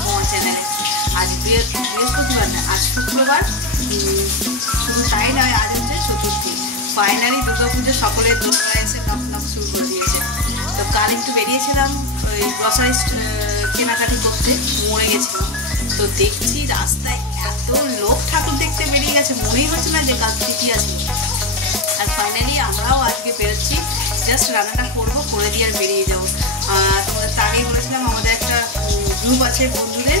দেখো আমার চ্যানেলে। আজ বৃহস্পতিবার না, আজ শুক্রবার। শুধু তাই নয়, আজ হচ্ছে চতুর্থী। ফাইনালি দুর্গাপুজো সকলের দোকানে এসে নক নক শুরু করে দিয়েছে। তো কাল একটু বেরিয়েছিলাম ওই গ্রসারি কেনাকাটি করতে, মরে গেছিলাম। তো দেখছি রাস্তায় এত লোক ঠাকুর দেখতে বেরিয়ে গেছে, মনেই হচ্ছে না যে কাল তিথি আছে। আর ফাইনালি আমরাও আজকে বেরোচ্ছি, জাস্ট রান্নাটা করবো, করে দিয়ে আর বেরিয়ে যাবো। তোমাদের আগেই বলেছিলাম আমাদের একটা গ্রুপ আছে বন্ধুদের,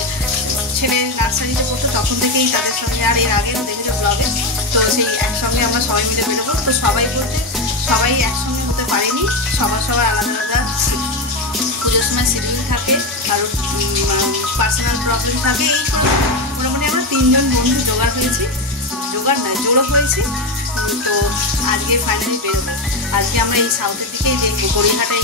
ছেলে নার্সারিতে পড়তো, তখন থেকেই তাদের সঙ্গে, আর এর আগেও দেখেছো ব্লগে, তো সেই একসঙ্গে আমরা সবাই মিলে বেরোবো। তো সবাই বলতে সবাই একসঙ্গে হতে পারেনি, সবার আলাদা আলাদা পুজোর সময় শিডিউল থাকে, কারোর পার্সোনাল প্রবলেম থাকে। এই মোটামুটি আমরা 3 জন বন্ধু জোগাড় হয়েছি, জোড়ো হয়েছি। তো আজকে ফাইনালি বেরোবো। আজকে আমরা এই সাউথের দিকেই দেখবো, গড়িয়াহাটে,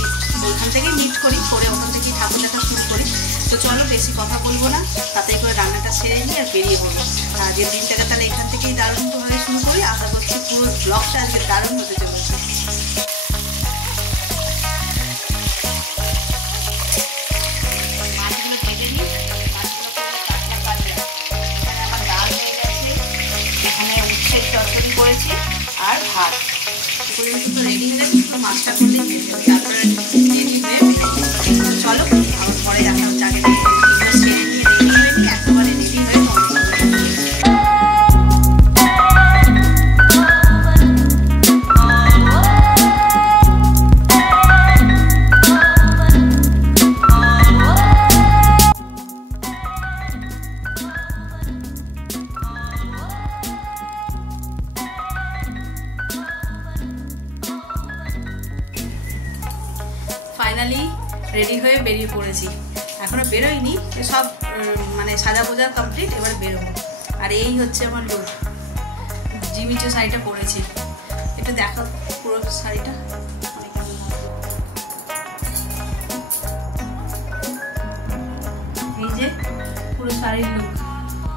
ওইখান থেকেই মিট করি, করে ওখান থেকেই ঠাকুর দেখা শুরু করি। তো চলো বেশি কথা বলবো না, তাতে করে রান্নাটা সেরে নিই আর বেরিয়ে পড়বো। আজকের দিনটাকে তাহলে এখান থেকেই দারুণভাবে শুরু করি। আশা করছি পুরো ব্লগটা আজকে দারুণ হতে চলেছে। মাছগুলো ভেজে নিই, আমার ডাল হয়ে গেছে, এখানে উচ্ছের চচ্চড়ি করেছি আর ভাত। তো রেডি হয়ে গেছে, তো মাছটা করলেই তারপরে রেডি হয়ে চলো আবার পরে দেখা হচ্ছে। আগে সেরে নিয়ে রেডি হয়ে নিই, একেবারে রেডি হয়ে ফাইনালি রেডি হয়ে বেরিয়ে পড়েছি। এখনো বেরোয়নি, সব মানে সাজা বোঝা কমপ্লিট, এবার বেরোবো। আর এই হচ্ছে আমার লুক, জিমিচো শাড়িটা পরেছি, একটু দেখো পুরো শাড়িটা। এই যে পুরো শাড়ির লুক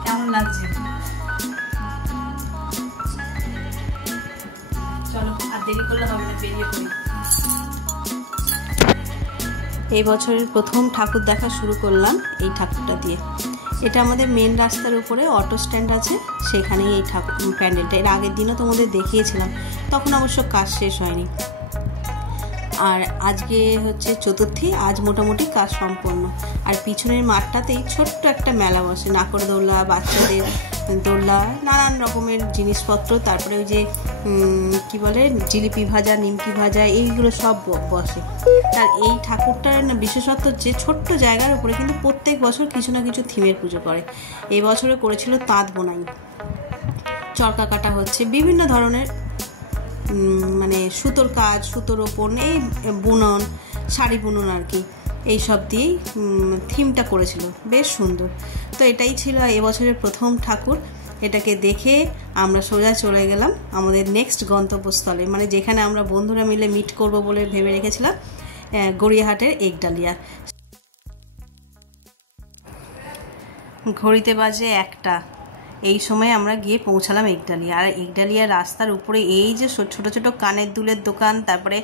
কেমন লাগছে, চলো আর দেরি করলে হবে না, বেরিয়ে পড়ি। এই বছরের প্রথম ঠাকুর দেখা শুরু করলাম এই ঠাকুরটা দিয়ে। এটা আমাদের মেন রাস্তার উপরে অটো স্ট্যান্ড আছে, সেখানেই এই ঠাকুর প্যান্ডেলটা। এর আগের দিনও তোমাদের দেখিয়েছিলাম, তখন অবশ্য কাজ শেষ হয়নি। আর আজকে হচ্ছে চতুর্থী, আজ মোটামুটি কাজ সম্পন্ন। আর পিছনের মাঠটাতেই ছোট্ট একটা মেলা বসে, নাকরদোলা, বাচ্চাদের দোলনা, নানান রকমের জিনিসপত্র, তারপরে ওই যে কি বলে জিলিপি ভাজা, নিমকি ভাজা, এইগুলো সব বসে। আর এই ঠাকুরটার বিশেষত্ব যে ছোট্ট জায়গার উপরে কিন্তু প্রত্যেক বছর কিছু না কিছু থিমের পুজো করে। এই বছরে করেছিল তাঁত বোনাই, চরকা কাটা হচ্ছে, বিভিন্ন ধরনের মানে সুতোর কাজ, সুতোর ওপর এই বুনন, শাড়ি বুনন আর কি, এইসব দিয়েই থিমটা করেছিল, বেশ সুন্দর। তো এটাই ছিল এবছরের প্রথম ঠাকুর। এটাকে দেখে আমরা সোজা চলে গেলাম আমাদের নেক্সট গন্তব্যস্থলে, মানে যেখানে আমরা বন্ধুরা মিলে মিট করব বলে ভেবে রেখেছিলাম, গড়িয়াহাটের একডালিয়া। ঘড়িতে বাজে 1টা, এই সময় আমরা গিয়ে পৌঁছালাম একডালিয়া। আর একডালিয়ার রাস্তার উপরে এই যে ছোট ছোট কানের দুলের দোকান, তারপরে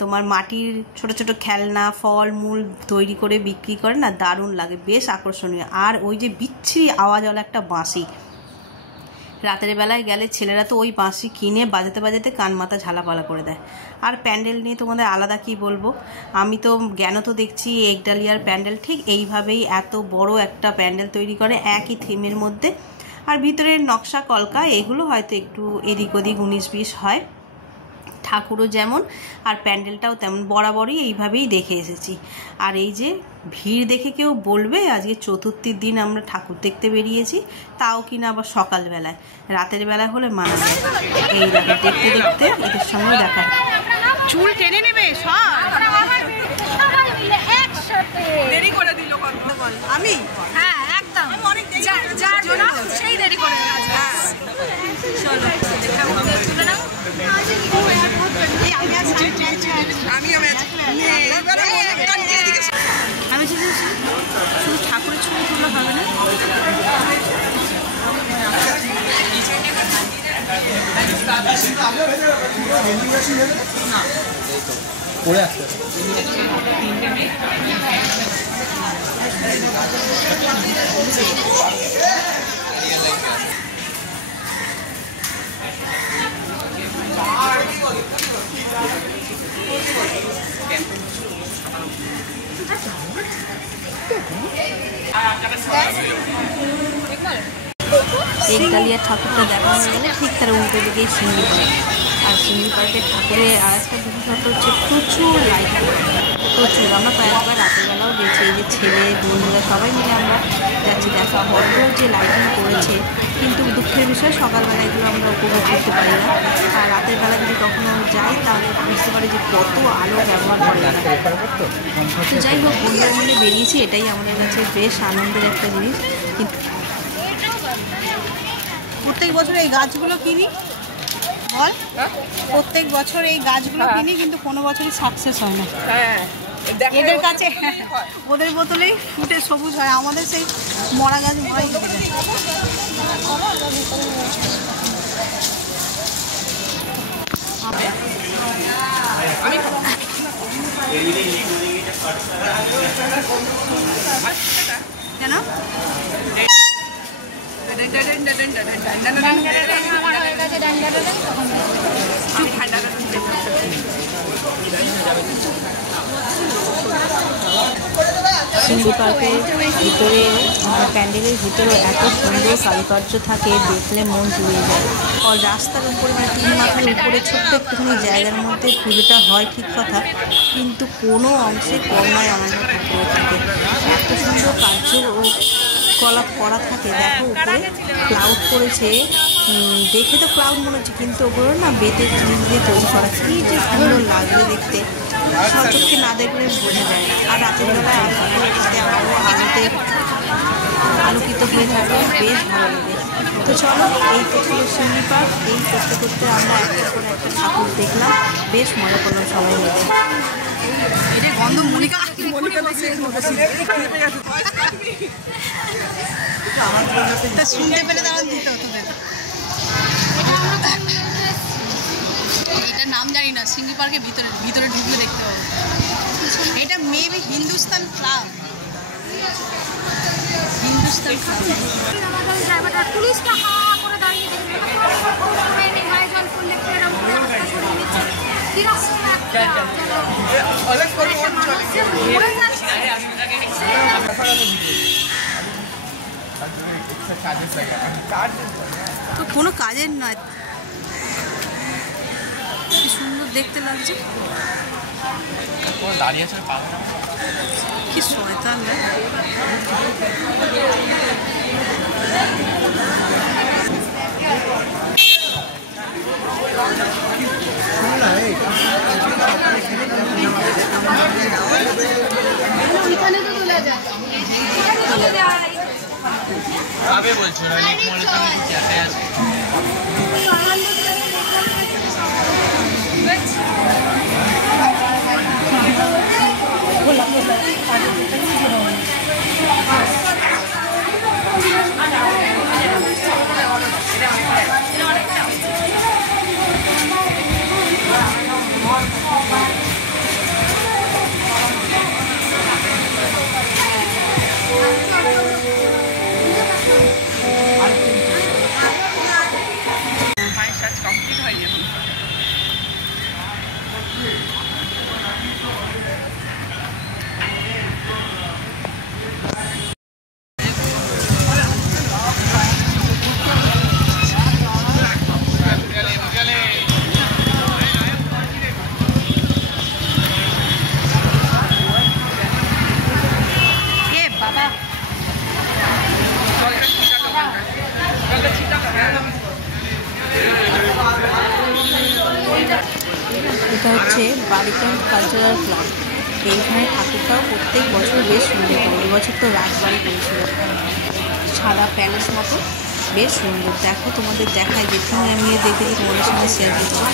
তোমার মাটির ছোট ছোট খেলনা, ফল মূল তৈরি করে বিক্রি করে না, দারুণ লাগে, বেশ আকর্ষণীয়। আর ওই যে বিচ্ছিরি আওয়াজওয়ালা একটা বাঁশি, রাতের বেলায় গেলে ছেলেরা তো ওই বাঁশি কিনে বাজাতে বাজাতে কান মাথা ঝালাপালা করে দেয়। আর প্যান্ডেল নিয়ে তোমাদের আলাদা কি বলবো, আমি তো জ্ঞান তো দেখছি একডালিয়ার প্যান্ডেল ঠিক এইভাবেই এত বড় একটা প্যান্ডেল তৈরি করে একই থিমের মধ্যে। আর ভিতরের নকশা কলকা এগুলো হয়তো একটু এদিক ওদিক 19-20 হয়, ঠাকুরও যেমন আর প্যান্ডেলটাও তেমন, বরাবরই এইভাবেই দেখে এসেছি। আর এই যে ভিড় দেখে কেউ বলবে আজকে চতুর্থীর দিন আমরা ঠাকুর দেখতে বেরিয়েছি, তাও কিনা আবার সকালবেলায়, রাতের বেলা হলে মানা যায়। এই দেখো দেখতে দেখতে এদের সঙ্গে দেখা, চুল টেনে নেবে সব, দেরি করে দিল আমি, হ্যাঁ একদম যার জন্য সেই দেরি করে দিল। চলো তুলে নাও, আমি শুধু ঠাকুরের ছবি তুললে হবে না, পড়ে আসতে একগালিয়া ঠাকুরটা দেখা হয়ে গেলে ঠিক তার উল্টো দিকেই সিঙ্গি পার্ক। আর সিঙ্গি পার্কের ঠাকুরের আর একটা বিশেষত্ব হচ্ছে প্রচুর লাইট, প্রচুর। আমরা কয়েকবার রাতের বেলাও গেছি, এই যে ছেলে বন্ধুরা সবাই মিলে আমরা যাচ্ছি, দেখা বড় যে লাইটিং করেছে। কিন্তু দুঃখের বিষয় সকালবেলা এগুলো আমরা উপভোগ করতে পারি না। আর রাতের বেলা যদি কখনো যাই তাহলে বুঝতে পারি যে কত আলো ব্যবহার করে না। তো যাই হোক, বন্ধুরা মিলে বেরিয়েছি, এটাই আমাদের কাছে বেশ আনন্দের একটা জিনিস। কিন্তু প্রত্যেক বছর এই গাছগুলো কিনি, বল, প্রত্যেক বছর এই গাছগুলো কিনি, কিন্তু কোনো বছরই সাকসেস হয় না। এদের কাছে ওদের বোতলেই ফুটে সবুজ হয়, আমাদের সেই মরা গাছ মরাই থেকে যায়। কেন সিঙ্গি পার্কের ভিতরে, প্যান্ডেলের ভিতরে এত সুন্দর কারুকার্য থাকে, দেখলে মন জুড়িয়ে যায়। আর রাস্তার উপরে, মানে 3 মাথার উপরে ছোট্ট একটুখানি জায়গার মধ্যে পুজোটা হয় ঠিক কথা, কিন্তু কোনো অংশে কম নয় আমাদের ঠাকুরের থেকে। এত সুন্দর কার্য ও কলাপ করা থাকে। দেখো উপরে ক্লাউড করেছে, দেখে তো ক্লাউড মনে হচ্ছে, কিন্তু ওগুলো না বেতের জিনিস দিয়ে তৈরি করা। কী যে সুন্দর লাগবে দেখতে, সচক্ষে না দেখলে বোঝা যায় না। আর রাতের বেলায় আসতে আরও আলোতে আলোকিত হয়ে থাকে, বেশ ভালো লাগে। তো চলো, এই তো ছিল সিঙ্গি পার্ক। এই করতে করতে আমরা একটা করে একটা ঠাকুর দেখলাম, বেশ মজা করলাম সবাই মিলে। এটা গন্ধ মনিকা শুনতে পেলে তারা দিতে হতো। এটার নাম জানি না, সিঙ্গি পার্কের ভিতরে ভিতরে ঢুকলে দেখতে পাবো। এটা maybe Hindustan club, Hindustan club. পুলিশটা করে দাঁড়িয়ে তো কোনো কাজের নয়, কি সুন্দর দেখতে লাগছে। কি শয়তান রে। আবে বলছো না মনে তো কিছু আছে এটা হচ্ছে বালিকান্দ কালচারাল ক্লাব। এইখানে ঠাকুরটাও প্রত্যেক বছর বেশ সুন্দর করে। এবছর তো রাজবাড়ি করেছিল, সাদা প্যালেস মতো, বেশ সুন্দর। দেখো তোমাদের দেখায়, যেখানে আমি দেখেছি তোমাদের সঙ্গে শেয়ার করছি,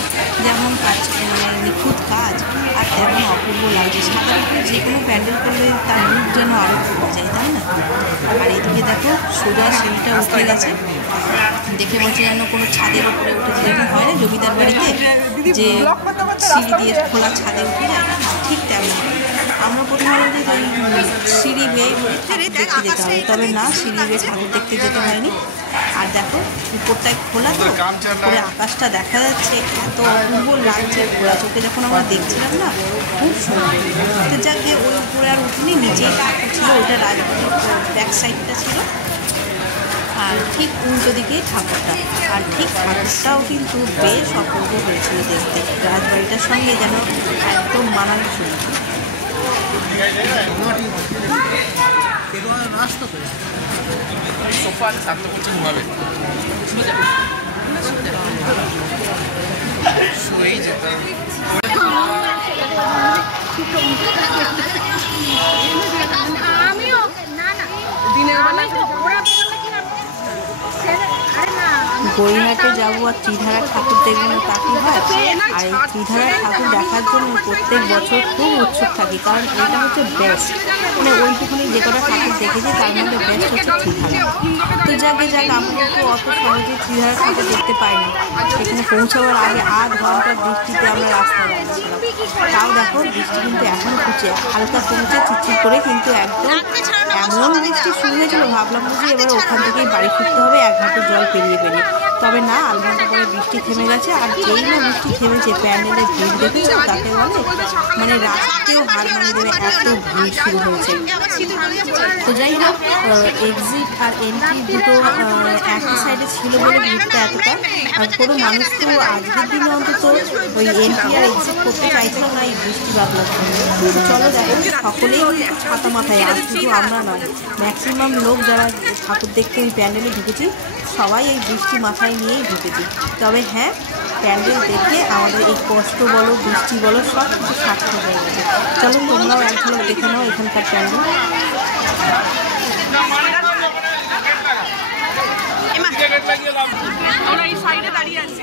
যেমন কাজ মানে নিখুঁত কাজ আর তেমন অপূর্ব লাগছে। সাদার উপরে যে কোনো প্যান্ডেল করলে তার মুখ যেন আরও ফুটে যায়, তাই না? আর এদিকে দেখো সোজা সিঁড়িটা উঠে গেছে, দেখে বলছে যেন কোনো ছাদের উপরে উঠে, যেরকম হয় না জমিদার বাড়িতে যে সিঁড়ি দিয়ে খোলা ছাদে উঠে যায়, ঠিক তেমন। আমরা প্রথমে বলি যে ওই সিঁড়ি বেয়ে দেখতে যেতে হবে, তবে না, সিঁড়ি বেয়ে ঠাকুর দেখতে যেতে হয়নি। আর দেখো উপরটায় খোলা, তো উপরে আকাশটা দেখা যাচ্ছে, এত অপূর্ব লাগছে খোলা চোখে যখন আমরা দেখছিলাম না, খুব সুন্দর। তো যাক গিয়ে ওই উপরে আর উঠিনি, নিচেই ঠাকুর ছিল, ওইটা রাজবাড়ির ব্যাক সাইডটা ছিল, আর ঠিক উল্টো দিকেই ঠাকুরটা। আর ঠিক ঠাকুরটাও কিন্তু বেশ অপূর্ব হয়েছিল দেখতে, রাজবাড়িটার সঙ্গে যেন একদম মানানসই। গড়িয়াহাটে যাবো আর ত্রিধারা ঠাকুর দেখবো না তা কি হয়? আর এই ত্রিধারা ঠাকুর দেখার জন্য প্রত্যেক বছর খুব উৎসুক থাকি, কারণ এটা হচ্ছে বেস্ট, মানে ওইটুকুনি যে কটা ঠাকুর দেখেছি তার মধ্যে বেস্ট হচ্ছে ত্রিধারা। তো যাকে যাক, আমরা তো অত সহজে ত্রিধারা ঠাকুর দেখতে পাইনি, সেখানে পৌঁছাবার আগে 8 ঘন্টা বৃষ্টিতে আমরা রাস্তায় দাঁড়িয়েছিলাম। তাও দেখো বৃষ্টি কিন্তু এখনও খুঁজে হালকা কমেছে, চিৎচির করে, কিন্তু একদম এমন বৃষ্টি শুরু হয়েছিল ভাবলাম যে এবার ওখান থেকেই বাড়ি ফিরতে হবে 1 ঘন্টা জল পেরিয়ে পেরিয়ে। তবে না, 1 ঘন্টা পরে বৃষ্টি থেমে গেছে। আর যেই না বৃষ্টি থেমেছে, প্যান্ডেলের ভিড় দেখেছো, তাকে বলে মানে রাস্তাতেও হার মানিয়ে দেবে, এত ভিড় শুরু হয়েছে। তো যাই হোক, এক্সিট আর এন্ট্রি দুটো একই সাইডে ছিল বলে ভিড়টা এতটা। কোনো মানুষ তো আজকের দিনে অন্তত ওই এন্ট্রি আর এক্সিট করতে চাইছিল না এই বৃষ্টি বাদলার জন্য। চলো দেখো, সকলেই ছাতা মাথায়, আর শুধু আমরা নয়, ম্যাক্সিমাম লোক যারা ঠাকুর দেখতে ওই প্যান্ডেলে ঢুকেছি সবাই এই বৃষ্টি মাথায় নিয়েই ঢুকেছি। তবে হ্যাঁ, প্যান্ডেল দেখে আমাদের এই কষ্ট বলো, বৃষ্টি বলো, সব কিছু সার্থক হয়ে গেছে। চলো তোমরাও এক ঝলক দেখে নাও এখানকার প্যান্ডেল। আমরা এই সাইডে দাঁড়িয়ে আছি।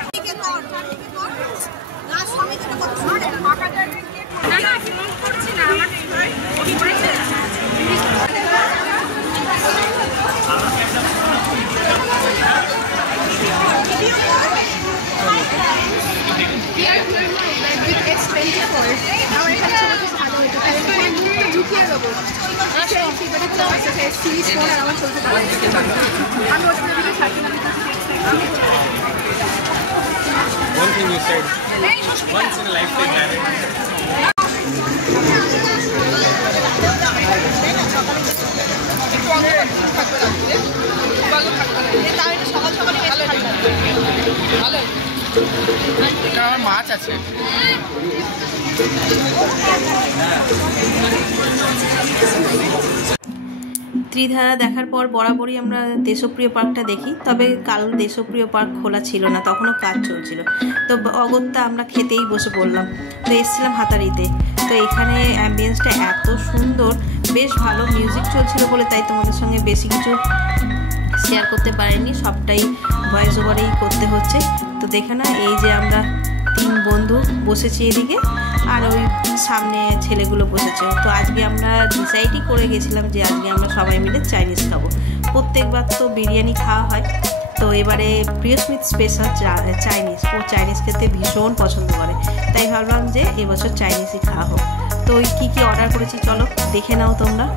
না না, ফোন করছি না, আমাকে কি করেছে? One thing you said, once in a lifetime marriage. মাছ আছে। ত্রিধারা দেখার পর বরাবরই আমরা দেশপ্রিয় পার্কটা দেখি, তবে কাল দেশপ্রিয় পার্ক খোলা ছিল না, তখনও কাজ চলছিল। তো অগত্যা আমরা খেতেই বসে পড়লাম। তো এসেছিলাম হাতারিতে। তো এখানে অ্যাম্বিয়েন্সটা এত সুন্দর, বেশ ভালো মিউজিক চলছিল বলে তাই তোমাদের সঙ্গে বেশি কিছু শেয়ার করতে পারিনি, সবটাই ভয়েস ওভারেই করতে হচ্ছে। তো দেখে না, এই যে আমরা 3 বন্ধু বসেছি এদিকে, আর ওই সামনে ছেলেগুলো বসেছে। তো আজকে আমরা ডিসাইডই করে গেছিলাম যে আজকে আমরা সবাই মিলে চাইনিজ খাবো। প্রত্যেকবার তো বিরিয়ানি খাওয়া হয়, তো এবারে প্রিয়স্মিত স্পেশাল চাইনিজ, ও চাইনিজ খেতে ভীষণ পছন্দ করে, তাই ভাবলাম যে এবছর চাইনিজই খাওয়া হোক। তো ওই কী কী অর্ডার করেছি চলো দেখে নাও তোমরা।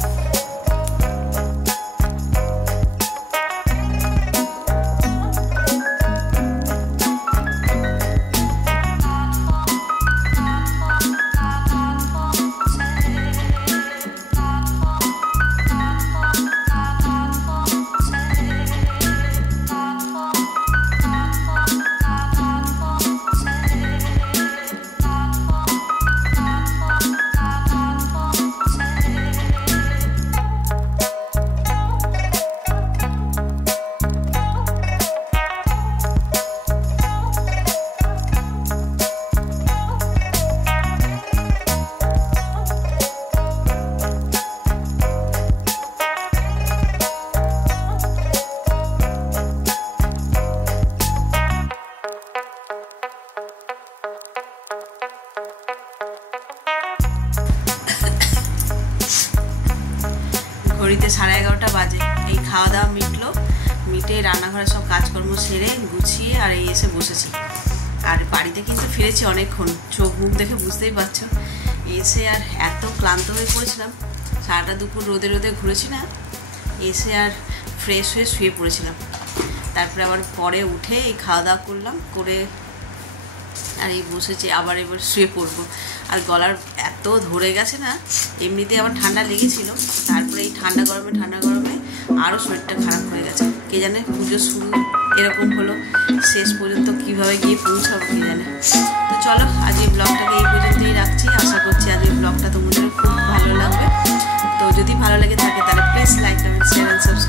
ঘড়িতে 11:30 বাজে। এই খাওয়া দাওয়া মিটে রান্নাঘরে সব কাজকর্ম সেরে গুছিয়ে আর এই এসে বসেছি। আর বাড়িতে কিন্তু ফিরেছি অনেকক্ষণ, চোখ মুখ দেখে বুঝতেই পারছো। এসে আর এত ক্লান্ত হয়ে পড়েছিলাম, সারাটা দুপুর রোদে রোদে ঘুরেছি না, এসে আর ফ্রেশ হয়ে শুয়ে পড়েছিলাম। তারপরে আবার পরে উঠে এই খাওয়া দাওয়া করলাম, করে আর এই বসেছি, আবার এবার শুয়ে পড়বো। আর গলার এত ধরে গেছে না, এমনিতে আবার ঠান্ডা লেগেছিল, তারপরে এই ঠান্ডা গরমে আরও শরীরটা খারাপ হয়ে গেছে। কে জানে পুজো শুরু এরকম হলো, শেষ পর্যন্ত কীভাবে গিয়ে পৌঁছাবো কে জানে। তো চলো আজ এই ব্লগটাকে এই পর্যন্তই রাখছি। আশা করছি আজ এই ব্লগটা তোমাদের খুব ভালো লাগবে। তো যদি ভালো লেগে থাকে তাহলে please like, comment, share and subscribe